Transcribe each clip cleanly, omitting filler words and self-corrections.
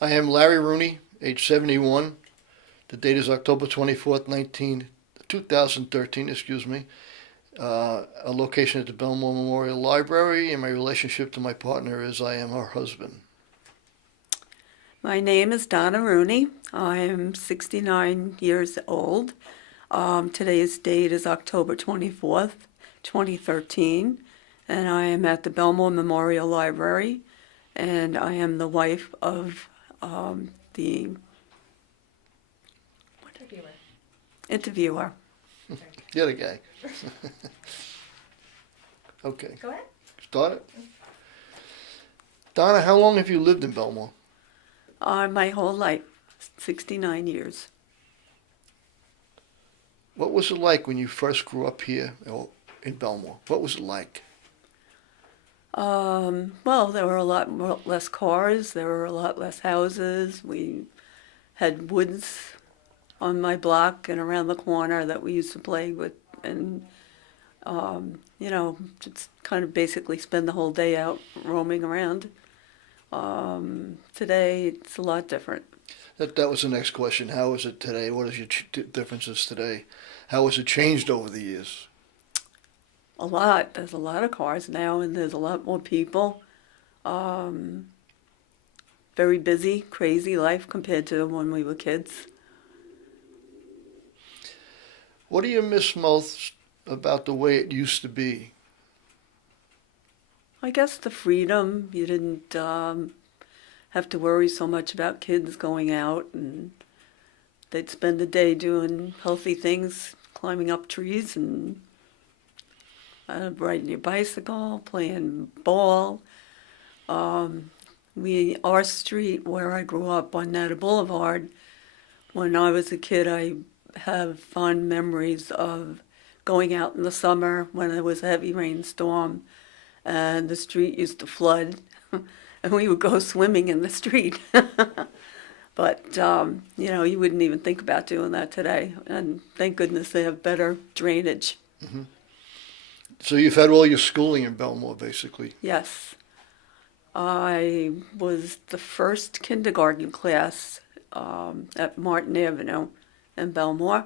I am Larry Rooney, age 71. The date is October 24th, 2013, excuse me. A location at the Bellmore Memorial Library, and my relationship to my partner is I am her husband. My name is Donna Rooney. I am 69 years old. Today's date is October 24th, 2013, and I am at the Bellmore Memorial Library, and I am the wife of the Interviewer. interviewer. You're the guy. Okay, Go ahead. start it. Donna, how long have you lived in Bellmore? My whole life, 69 years. What was it like when you first grew up here or in Bellmore? What was it like? Well, there were a lot less cars, there were a lot less houses. We had woods on my block and around the corner that we used to play with, and just kind of basically spend the whole day out roaming around. Today it's a lot different. That was the next question. How is it today? What is your differences today? How has it changed over the years? A lot. There's a lot of cars now, and there's a lot more people. Very busy, crazy life compared to when we were kids. What do you miss most about the way it used to be? I guess the freedom. You didn't have to worry so much about kids going out, and they'd spend the day doing healthy things, climbing up trees and riding your bicycle, playing ball. Our street where I grew up on Netta Boulevard, when I was a kid, I have fond memories of going out in the summer when there was a heavy rainstorm and the street used to flood and we would go swimming in the street. But, you wouldn't even think about doing that today. And thank goodness they have better drainage. Mm-hmm. So you've had all your schooling in Bellmore, basically. Yes. I was the first kindergarten class at Martin Avenue in Bellmore.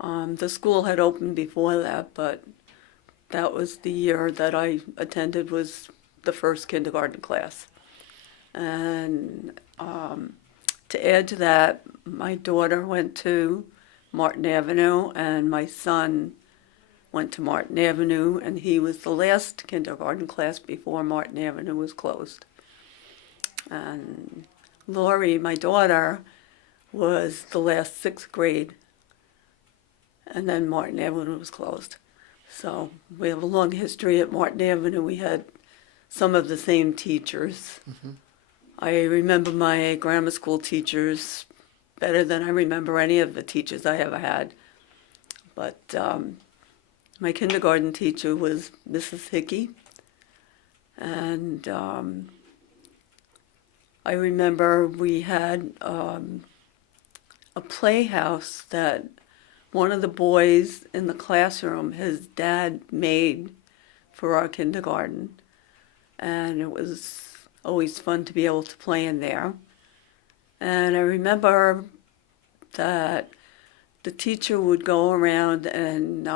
The school had opened before that, but that was the year that I attended was the first kindergarten class. And to add to that, my daughter went to Martin Avenue and my son went to Martin Avenue, and he was the last kindergarten class before Martin Avenue was closed. And Lori, my daughter, was the last sixth grade, and then Martin Avenue was closed. So we have a long history at Martin Avenue. We had some of the same teachers. Mm-hmm. I remember my grammar school teachers better than I remember any of the teachers I ever had. But my kindergarten teacher was Mrs. Hickey, and I remember we had a playhouse that one of the boys in the classroom, his dad made for our kindergarten, and it was always fun to be able to play in there. And I remember that the teacher would go around and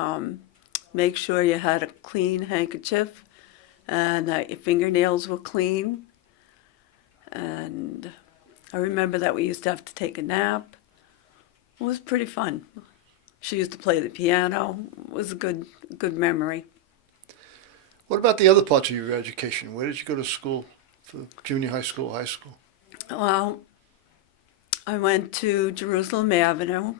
make sure you had a clean handkerchief and that your fingernails were clean. And I remember that we used to have to take a nap. It was pretty fun. She used to play the piano. It was a good memory. What about the other parts of your education? Where did you go to school? For junior high school, high school? Well, I went to Jerusalem Avenue,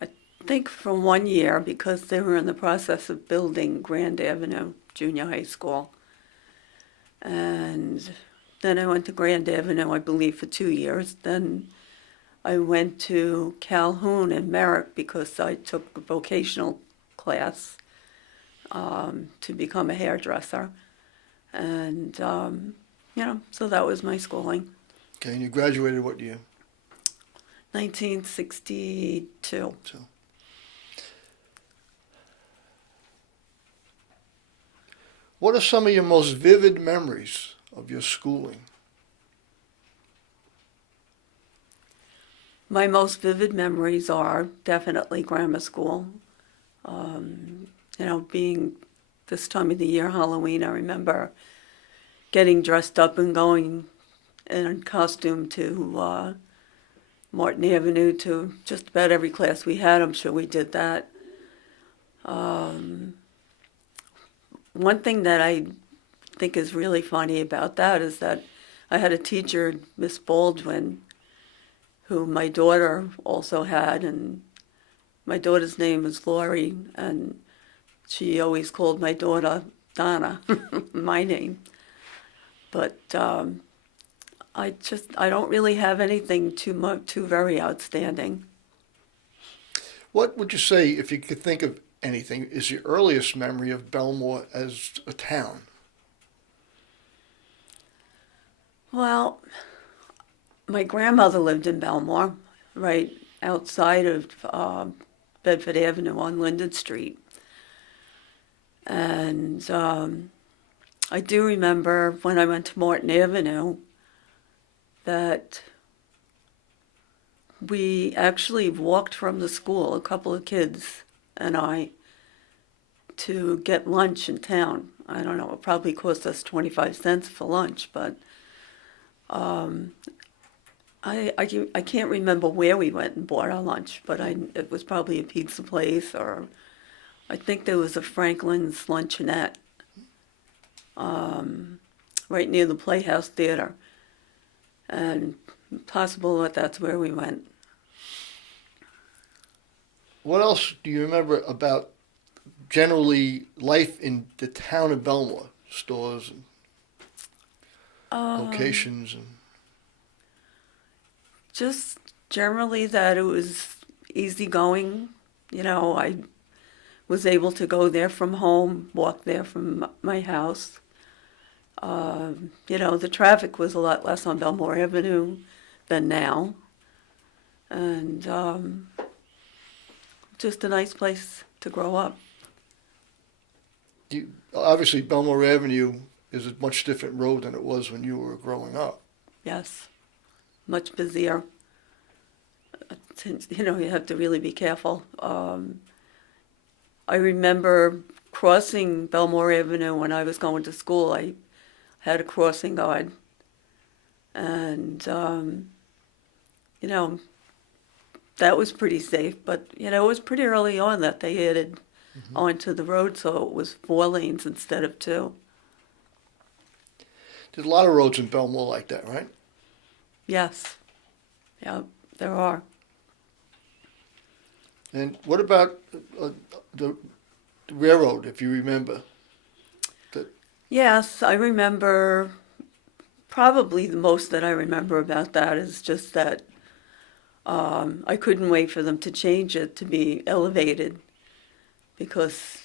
I think for 1 year, because they were in the process of building Grand Avenue Junior High School. And then I went to Grand Avenue, I believe, for 2 years. Then I went to Calhoun and Merrick because I took a vocational class to become a hairdresser. And, so that was my schooling. Okay, and you graduated what year? 1962. So, what are some of your most vivid memories of your schooling? My most vivid memories are definitely grammar school. Being this time of the year, Halloween, I remember getting dressed up and going in costume to Martin Avenue to just about every class we had. I'm sure we did that. One thing that I think is really funny about that is that I had a teacher, Miss Baldwin, who my daughter also had, and my daughter's name is Lori, and she always called my daughter Donna, my name. But I don't really have anything too very outstanding. What would you say, if you could think of anything, is your earliest memory of Bellmore as a town? Well, my grandmother lived in Bellmore, right outside of Bedford Avenue on Linden Street. And I do remember when I went to Martin Avenue that we actually walked from the school, a couple of kids and I, to get lunch in town. I don't know, it probably cost us 25 cents for lunch, but I can't remember where we went and bought our lunch, but it was probably a pizza place, or I think there was a Franklin's Luncheonette right near the Playhouse Theater, and possible that that's where we went. What else do you remember about generally life in the town of Bellmore? Stores and locations and... Just generally that it was easygoing. I was able to go there from home, walk there from my house. The traffic was a lot less on Bellmore Avenue than now. And just a nice place to grow up. Obviously, Bellmore Avenue is a much different road than it was when you were growing up. Yes, much busier. You have to really be careful. I remember crossing Bellmore Avenue when I was going to school. I had a crossing guard. And, that was pretty safe. But, it was pretty early on that they added onto the road, so it was 4 lanes instead of 2. There's a lot of roads in Bellmore like that, right? Yes. Yeah, there are. And what about the railroad, if you remember? Yes, I remember. Probably the most that I remember about that is just that I couldn't wait for them to change it to be elevated, because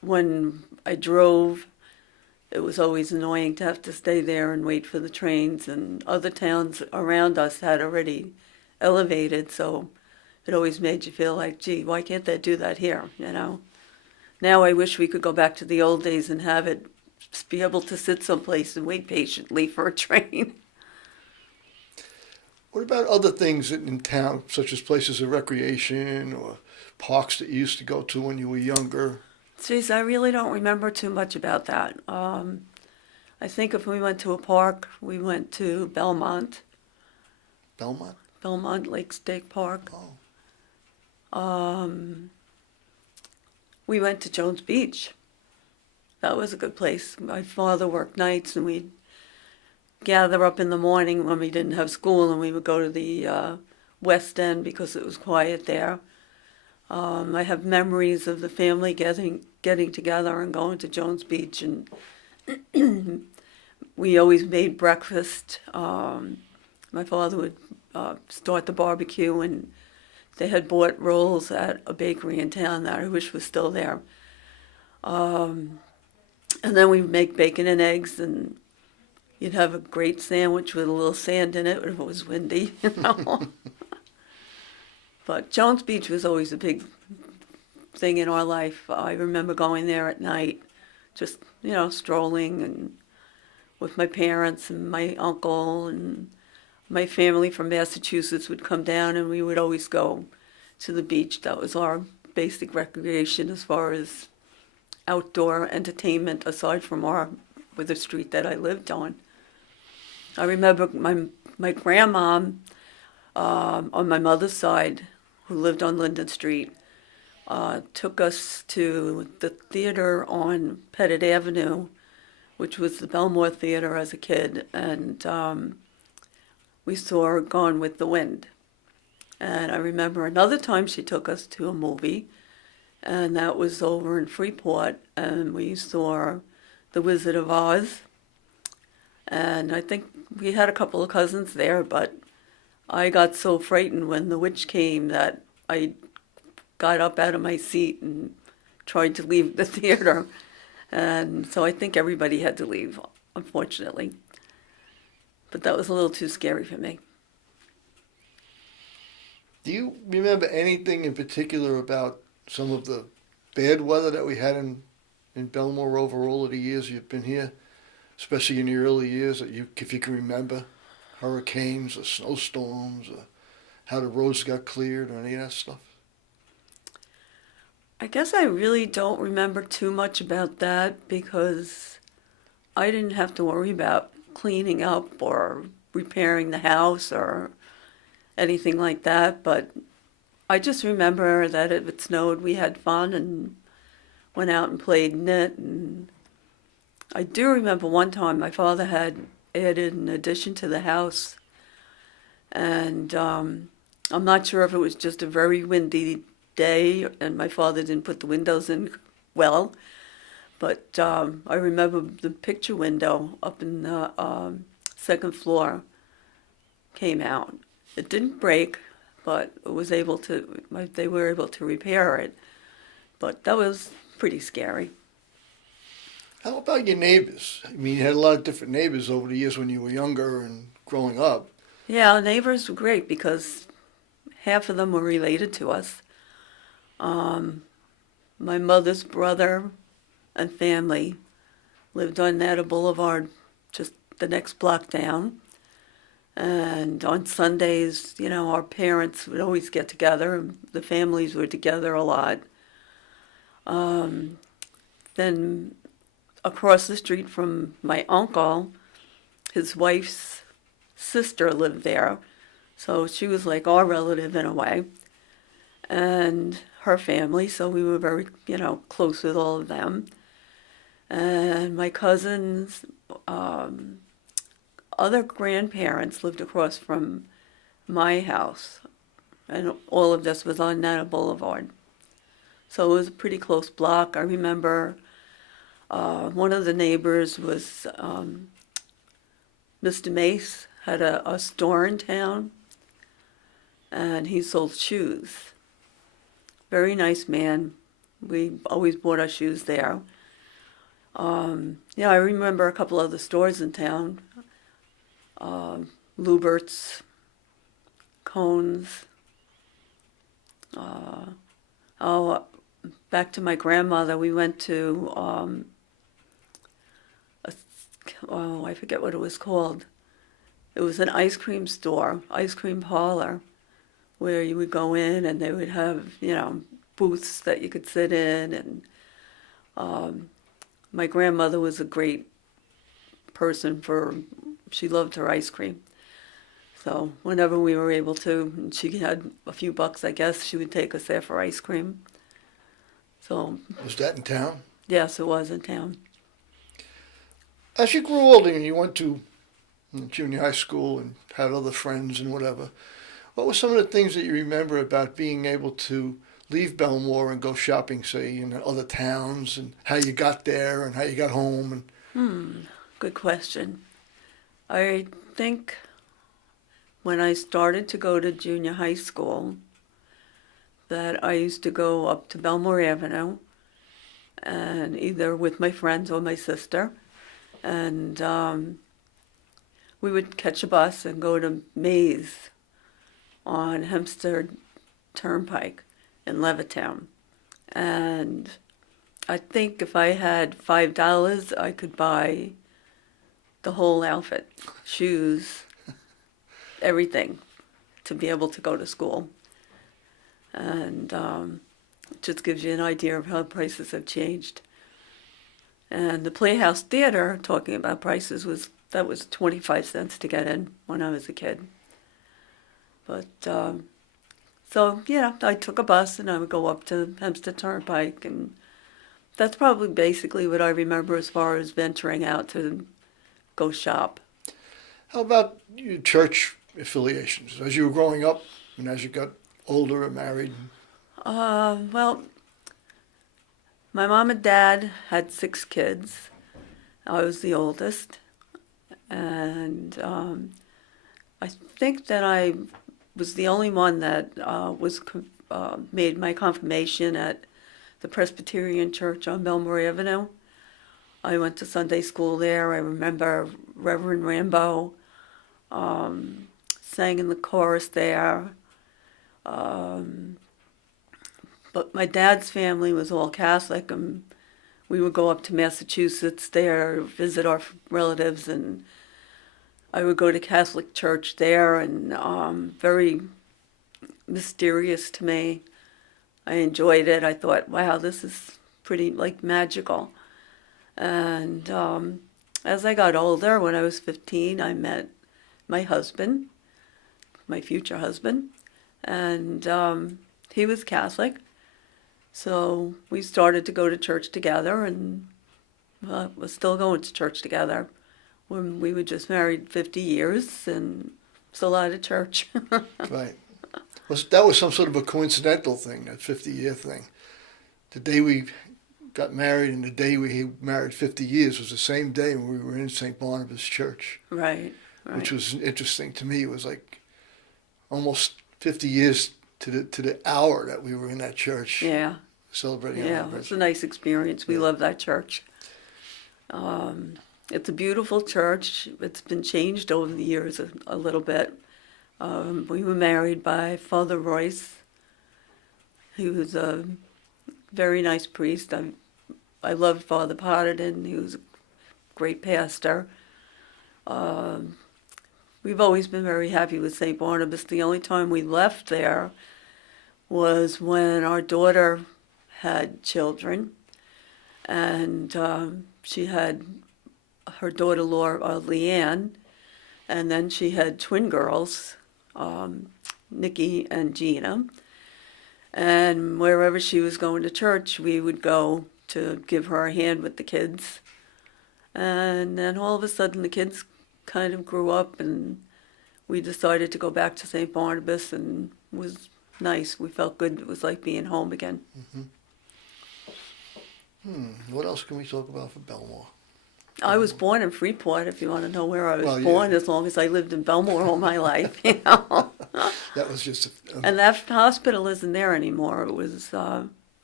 when I drove, it was always annoying to have to stay there and wait for the trains, and other towns around us had already elevated, so it always made you feel like, gee, why can't they do that here, Now I wish we could go back to the old days and have it be able to sit someplace and wait patiently for a train. What about other things in town, such as places of recreation or parks that you used to go to when you were younger? Geez, I really don't remember too much about that. I think if we went to a park, we went to Belmont. Belmont? Belmont Lake State Park. Oh. We went to Jones Beach. That was a good place. My father worked nights, and we'd gather up in the morning when we didn't have school, and we would go to the West End because it was quiet there. I have memories of the family getting together and going to Jones Beach, and we always made breakfast. My father would start the barbecue, and they had bought rolls at a bakery in town that I wish was still there. And then we'd make bacon and eggs, and you'd have a great sandwich with a little sand in it if it was windy, But Jones Beach was always a big thing in our life. I remember going there at night, just, strolling and with my parents and my uncle and my family from Massachusetts would come down and we would always go to the beach. That was our basic recreation as far as outdoor entertainment aside from with the street that I lived on. I remember my grandmom on my mother's side, who lived on Linden Street, took us to the theater on Pettit Avenue, which was the Bellmore Theater as a kid, and we saw Gone with the Wind. And I remember another time she took us to a movie, and that was over in Freeport, and we saw The Wizard of Oz. And I think we had a couple of cousins there, but I got so frightened when the witch came that I got up out of my seat and tried to leave the theater. And so I think everybody had to leave, unfortunately. But that was a little too scary for me. Do you remember anything in particular about some of the bad weather that we had in Bellmore over all of the years you've been here, especially in the early years, if you can remember, hurricanes or snowstorms, or how the roads got cleared or any of that stuff? I guess I really don't remember too much about that because I didn't have to worry about cleaning up or repairing the house or anything like that. But I just remember that if it snowed, we had fun and went out and played in it. And I do remember one time my father had added an addition to the house. And I'm not sure if it was just a very windy day and my father didn't put the windows in well. But I remember the picture window up in the second floor came out. It didn't break, but they were able to repair it. But that was pretty scary. How about your neighbors? I mean, you had a lot of different neighbors over the years when you were younger and growing up. Yeah, our neighbors were great because half of them were related to us. My mother's brother and family lived on Nata Boulevard, just the next block down. And on Sundays, our parents would always get together, and the families were together a lot. Then across the street from my uncle, his wife's sister lived there. So she was like our relative in a way. And her family, so we were very, close with all of them. And my cousins, other grandparents lived across from my house, and all of this was on Nata Boulevard. So it was a pretty close block. I remember one of the neighbors was Mr. Mace, had a store in town, and he sold shoes. Very nice man. We always bought our shoes there. I remember a couple other stores in town. Lubert's, Cones. Back to my grandmother, we went to, I forget what it was called. It was an ice cream store, ice cream parlor, where you would go in and they would have, booths that you could sit in. And my grandmother was a great person she loved her ice cream. So whenever we were able to, and she had a few bucks, I guess, she would take us there for ice cream. So. Was that in town? Yes, it was in town. As you grew older and you went to junior high school and had other friends and whatever, what were some of the things that you remember about being able to leave Bellmore and go shopping, say, in other towns, and how you got there and how you got home? Good question. I think when I started to go to junior high school, that I used to go up to Bellmore Avenue, and either with my friends or my sister, and we would catch a bus and go to Mays on Hempstead Turnpike in Levittown. And I think if I had $5, I could buy the whole outfit, shoes, everything to be able to go to school. And it just gives you an idea of how prices have changed. And the Playhouse Theater, talking about prices, was 25 cents to get in when I was a kid. But so yeah, I took a bus and I would go up to Hempstead Turnpike, and that's probably basically what I remember as far as venturing out to go shop. How about your church affiliations? As you were growing up and as you got older and married? Well, my mom and dad had 6 kids. I was the oldest. And I think that I was the only one that made my confirmation at the Presbyterian Church on Bellmore Avenue. I went to Sunday school there. I remember Reverend Rambo sang in the chorus there. But my dad's family was all Catholic, and we would go up to Massachusetts there, visit our relatives, and I would go to Catholic church there, and very mysterious to me. I enjoyed it. I thought, wow, this is pretty, like, magical. And as I got older, when I was 15, I met my husband, my future husband, and he was Catholic. So we started to go to church together, and we're still going to church together. When we were just married 50 years, and still out of church. Right. That was some sort of a coincidental thing, that 50-year thing. The day we got married and the day we married 50 years was the same day when we were in St. Barnabas Church. Right. Which was interesting to me. It was like almost 50 years to the hour that we were in that church. Yeah. Celebrating. Yeah, it was a nice experience. We love that church. It's a beautiful church. It's been changed over the years a little bit. We were married by Father Royce. He was a very nice priest. I loved Father Potterton. He was a great pastor. We've always been very happy with St. Barnabas. The only time we left there was when our daughter had children, and she had her daughter-in-law, Leanne, and then she had twin girls, Nikki and Gina. And wherever she was going to church, we would go to give her a hand with the kids. And then all of a sudden the kids kind of grew up, and we decided to go back to St. Barnabas, and it was nice. We felt good. It was like being home again. Mm-hmm. What else can we talk about for Bellmore? I was born in Freeport, if you want to know where I was Well, born, yeah. as long as I lived in Bellmore all my life, you know. That was just And that hospital isn't there anymore. It was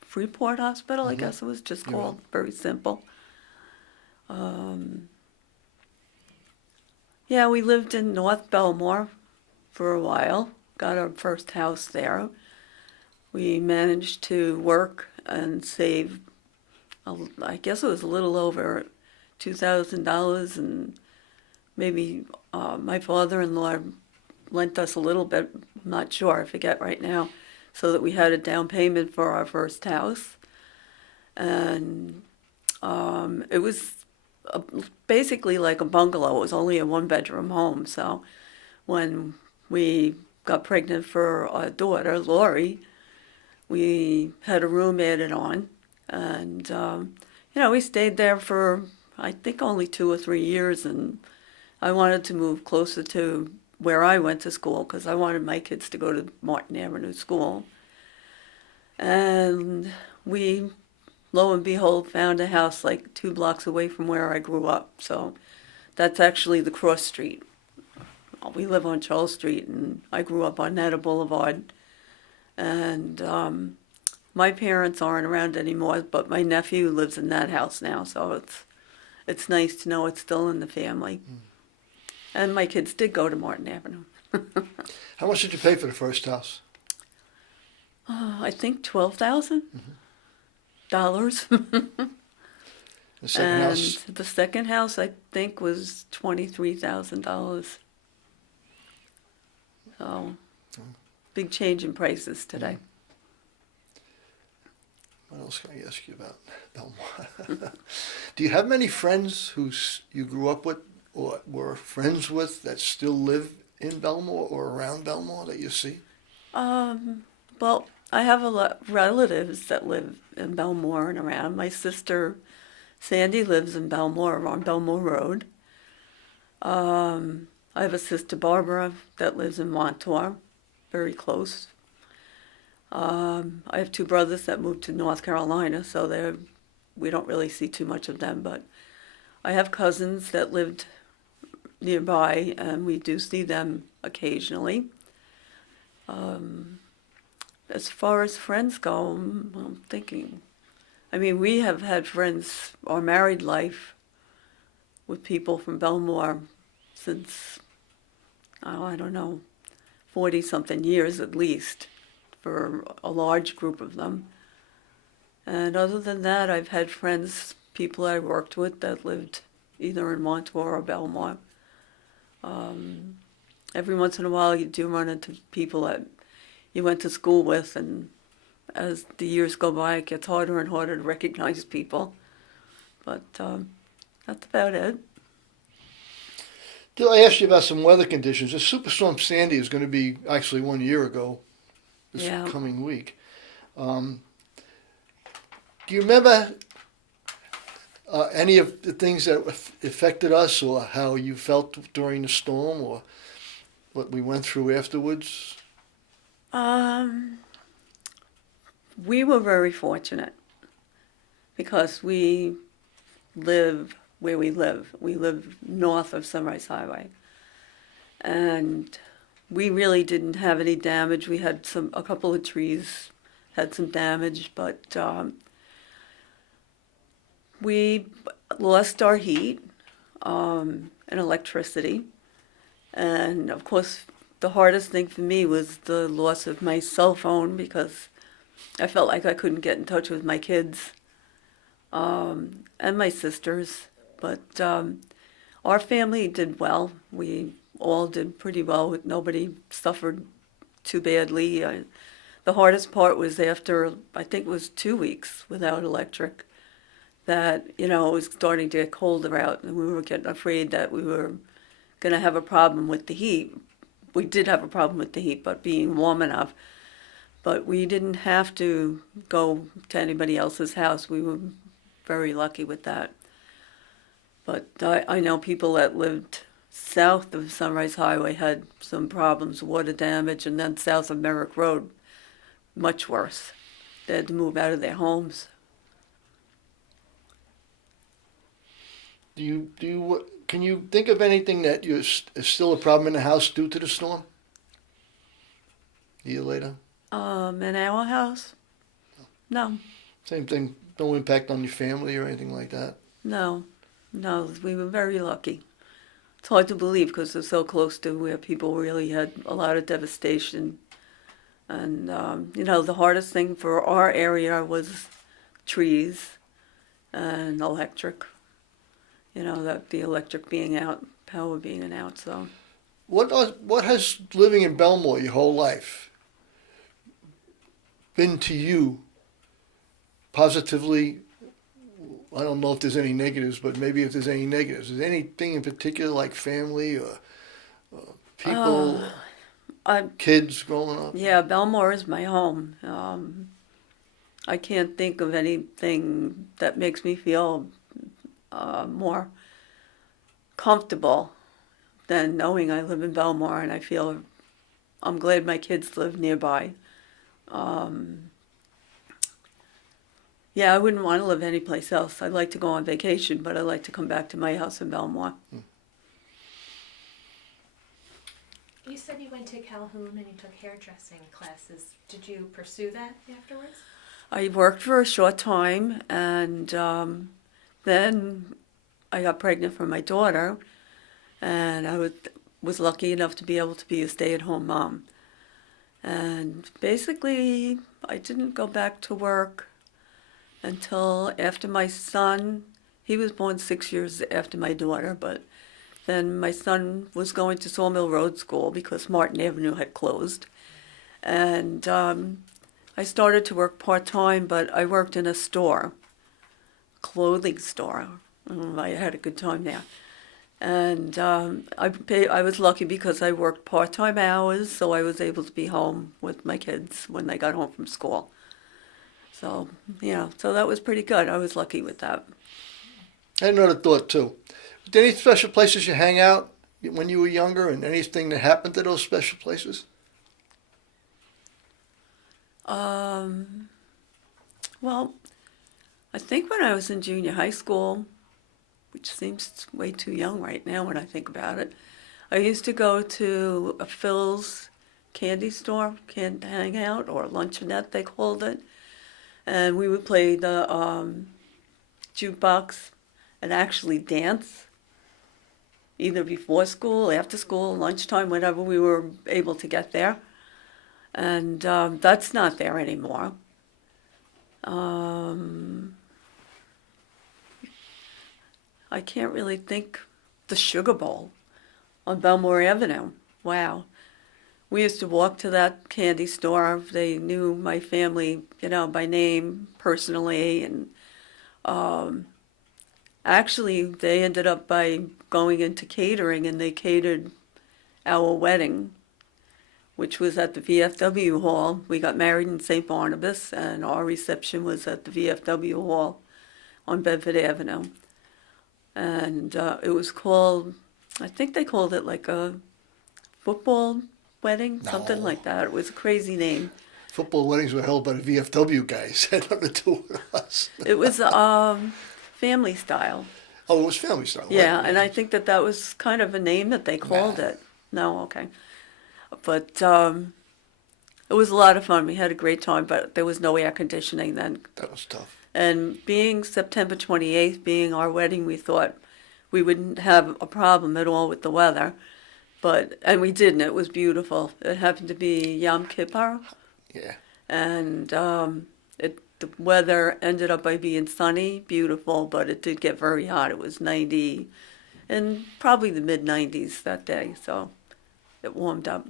Freeport Hospital, I Mhm. guess it was just You're called. right. Very simple. Yeah, we lived in North Bellmore for a while. Got our first house there. We managed to work and save, I guess it was a little over $2,000, and maybe my father-in-law lent us a little bit, I'm not sure, I forget right now, so that we had a down payment for our first house. And it was basically like a bungalow. It was only a 1-bedroom home. So when we got pregnant for our daughter, Lori, we had a room added on. And, we stayed there for, I think, only 2 or 3 years. And I wanted to move closer to where I went to school, because I wanted my kids to go to Martin Avenue School. And we, lo and behold, found a house like 2 blocks away from where I grew up. So that's actually the cross street. We live on Charles Street, and I grew up on Netta Boulevard. And my parents aren't around anymore, but my nephew lives in that house now. So it's nice to know it's still in the family. And my kids did go to Martin Avenue. How much did you pay for the first house? I think $12,000. The second And house? the second house, I think, was $23,000. So, big change in prices today. What else can I ask you about Bellmore? Do you have many friends who you grew up with or were friends with that still live in Bellmore or around Bellmore that you see? Well, I have a lot of relatives that live in Bellmore and around. My sister Sandy lives in Bellmore on Bellmore Road. I have a sister Barbara that lives in Montauk, very close. I have two brothers that moved to North Carolina, so we don't really see too much of them. But I have cousins that lived nearby, and we do see them occasionally. As far as friends go, I'm thinking. I mean, we have had friends, our married life, with people from Bellmore since, oh, I don't know, 40-something years at least, for a large group of them. And other than that, I've had friends, people I worked with that lived either in Montauk or Bellmore. Every once in a while, you do run into people that you went to school with, and as the years go by, it gets harder and harder to recognize people. But that's about it. Did I ask you about some weather conditions? This Superstorm Sandy is going to be actually 1 year ago this coming week. Do you remember any of the things that affected us or how you felt during the storm or what we went through afterwards? We were very fortunate because we live where we live. We live north of Sunrise Highway. And we really didn't have any damage. We had a couple of trees had some damage, but we lost our heat and electricity. And of course, the hardest thing for me was the loss of my cell phone because I felt like I couldn't get in touch with my kids and my sisters. But our family did well. We all did pretty well. Nobody suffered too badly. The hardest part was after, I think it was 2 weeks without electric, that, it was starting to get colder out, and we were getting afraid that we were going to have a problem with the heat. We did have a problem with the heat, but being warm enough. But we didn't have to go to anybody else's house. We were very lucky with that. But I know people that lived south of Sunrise Highway had some problems, water damage, and then south of Merrick Road, much worse. They had to move out of their homes. Can you think of anything that is still a problem in the house due to the storm? A year later? In our house? No. Same thing, no impact on your family or anything like that? No, we were very lucky. It's hard to believe because we're so close to where people really had a lot of devastation. And, the hardest thing for our area was trees and electric. The electric being out, power being out, so. What has living in Bellmore your whole life been to you positively? I don't know if there's any negatives, but maybe if there's any negatives. Is there anything in particular like family or people, kids growing up? Yeah, Bellmore is my home. I can't think of anything that makes me feel more comfortable than knowing I live in Bellmore, and I'm glad my kids live nearby. Yeah, I wouldn't want to live anyplace else. I'd like to go on vacation, but I'd like to come back to my house in Bellmore. You said you went to Calhoun and you took hairdressing classes. Did you pursue that afterwards? I worked for a short time, and then I got pregnant for my daughter, and I was lucky enough to be able to be a stay-at-home mom. And basically, I didn't go back to work until after my son. He was born 6 years after my daughter, but then my son was going to Sawmill Road School because Martin Avenue had closed. And I started to work part-time, but I worked in a store, clothing store. I had a good time there. And I was lucky because I worked part-time hours, so I was able to be home with my kids when they got home from school. So, so that was pretty good. I was lucky with that. I had another thought too. Were there any special places you hang out when you were younger, and anything that happened to those special places? Well, I think when I was in junior high school, which seems way too young right now when I think about it, I used to go to a Phil's candy store, hang out, or luncheonette they called it, and we would play the jukebox and actually dance, either before school, after school, lunchtime, whenever we were able to get there. And that's not there anymore. I can't really think. The Sugar Bowl on Bellmore Avenue. Wow. We used to walk to that candy store. They knew my family, by name, personally, and actually they ended up by going into catering, and they catered our wedding, which was at the VFW Hall. We got married in St. Barnabas, and our reception was at the VFW Hall on Bedford Avenue. And it was called, I think they called it like a football wedding, something No. like that. It was a crazy name. Football weddings were held by the VFW guys. Had nothing to do with us. It was family style. Oh, it was family style. Yeah, right? and I think that was kind of a name that they called Nah. it. No, okay. But it was a lot of fun. We had a great time, but there was no air conditioning then. That was tough. And being September 28th, being our wedding, we thought we wouldn't have a problem at all with the weather. And we didn't. It was beautiful. It happened to be Yom Kippur. Yeah. And the weather ended up by being sunny, beautiful, but it did get very hot. It was 90 and probably the mid-90s that day, so it warmed up.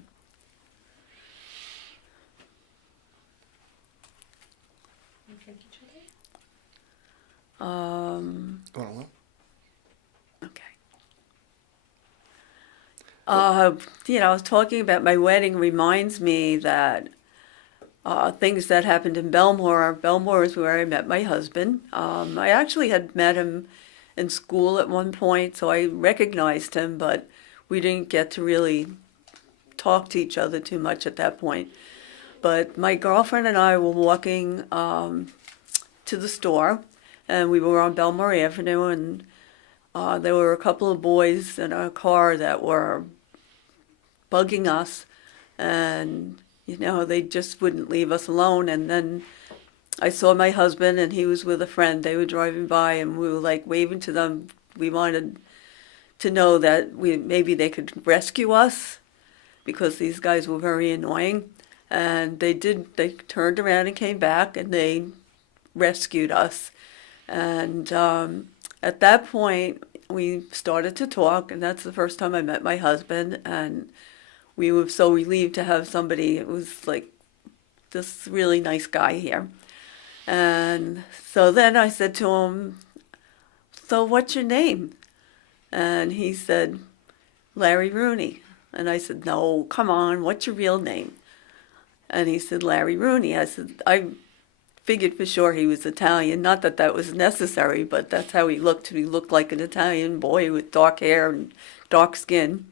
You drink each other? Going on. Okay. I was talking about my wedding reminds me that things that happened in Bellmore. Bellmore is where I met my husband. I actually had met him in school at one point, so I recognized him, but we didn't get to really talk to each other too much at that point. But my girlfriend and I were walking to the store, and we were on Bellmore Avenue, and there were a couple of boys in a car that were bugging us, and they just wouldn't leave us alone. And then I saw my husband, and he was with a friend. They were driving by, and we were like waving to them. We wanted to know that maybe they could rescue us, because these guys were very annoying. And they did. They turned around and came back, and they rescued us. And at that point, we started to talk, and that's the first time I met my husband. And we were so relieved to have somebody. It was like this really nice guy here. And so then I said to him, "So what's your name?" And he said, "Larry Rooney." And I said, "No, come on, what's your real name?" And he said, "Larry Rooney." I said, I figured for sure he was Italian. Not that that was necessary, but that's how he looked. He looked like an Italian boy with dark hair and dark skin.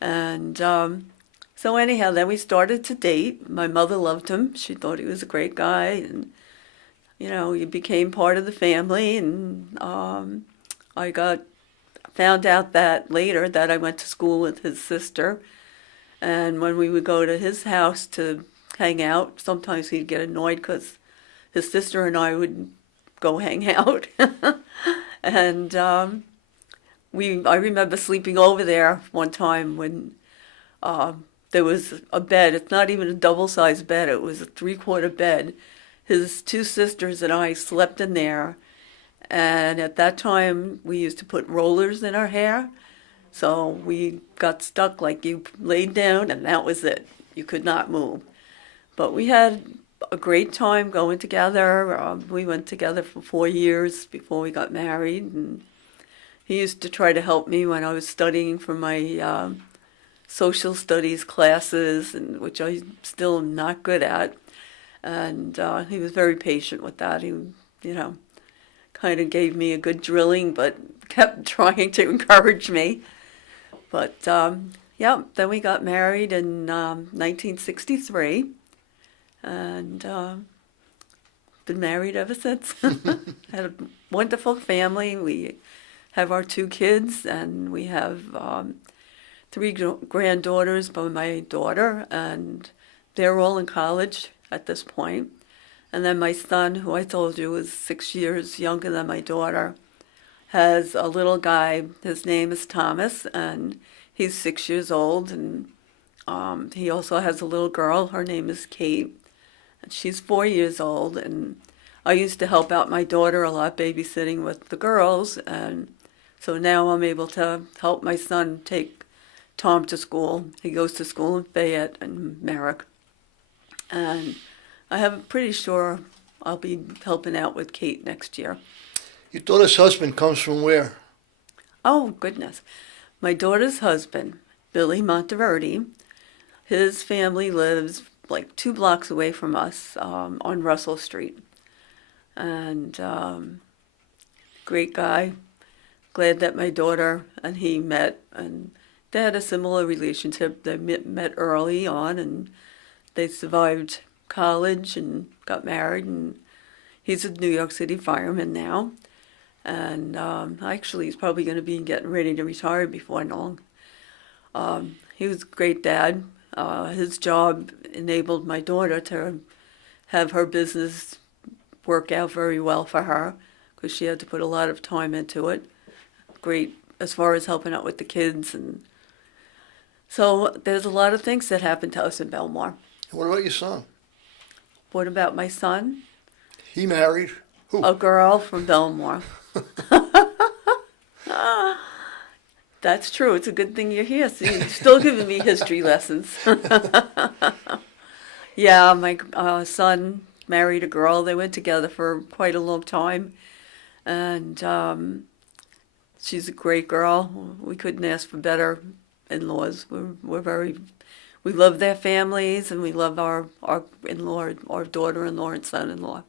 And so anyhow, then we started to date. My mother loved him. She thought he was a great guy. And, he became part of the family. And I found out that later that I went to school with his sister. And when we would go to his house to hang out, sometimes he'd get annoyed because his sister and I would go hang out. And I remember sleeping over there one time when there was a bed. It's not even a double-sized bed. It was a three-quarter bed. His two sisters and I slept in there. And at that time, we used to put rollers in our hair. So we got stuck, like you laid down and that was it. You could not move. But we had a great time going together. We went together for 4 years before we got married. And he used to try to help me when I was studying for my social studies classes, and which I'm still not good at. And he was very patient with that. He, kind of gave me a good drilling, but kept trying to encourage me. But yeah, then we got married in 1963, and been married ever since. Had a wonderful family. We have our 2 kids, and we have 3 granddaughters by my daughter, and they're all in college at this point. And then my son, who I told you is 6 years younger than my daughter, has a little guy. His name is Thomas, and he's 6 years old. And he also has a little girl. Her name is Kate, and she's 4 years old. And I used to help out my daughter a lot, babysitting with the girls. And so now I'm able to help my son take Tom to school. He goes to school in Fayette and Merrick. And I'm pretty sure I'll be helping out with Kate next year. Your daughter's husband comes from where? Oh, goodness. My daughter's husband, Billy Monteverdi, his family lives like 2 blocks away from us on Russell Street. And great guy. Glad that my daughter and he met. And they had a similar relationship. They met early on, and they survived college and got married. And he's a New York City fireman now. And actually, he's probably going to be getting ready to retire before long. He was a great dad. His job enabled my daughter to have her business work out very well for her, because she had to put a lot of time into it. Great as far as helping out with the kids. And so there's a lot of things that happened to us in Bellmore. What about your son? What about my son? He married who? A girl from Bellmore. That's true. It's a good thing you're here. See, you're still giving me history lessons. Yeah, my son married a girl. They went together for quite a long time. And she's a great girl. We couldn't ask for better in-laws. We love their families, and we love our in-law, our daughter-in-law and son-in-law.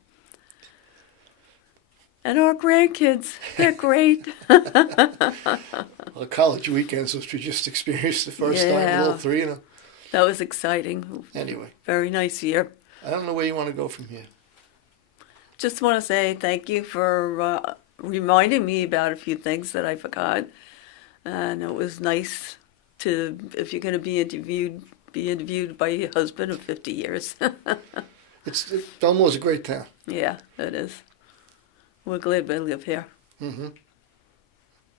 And our grandkids, they're great. Well, college weekends, which we just experienced the first time, Yeah. all 3, That was exciting. Anyway, Very nice year. I don't know where you want to go from here. Just want to say thank you for reminding me about a few things that I forgot. And it was nice to, if you're going to be interviewed by your husband of 50 years. Bellmore's a great town. Yeah, it is. We're glad we live here. Mm-hmm.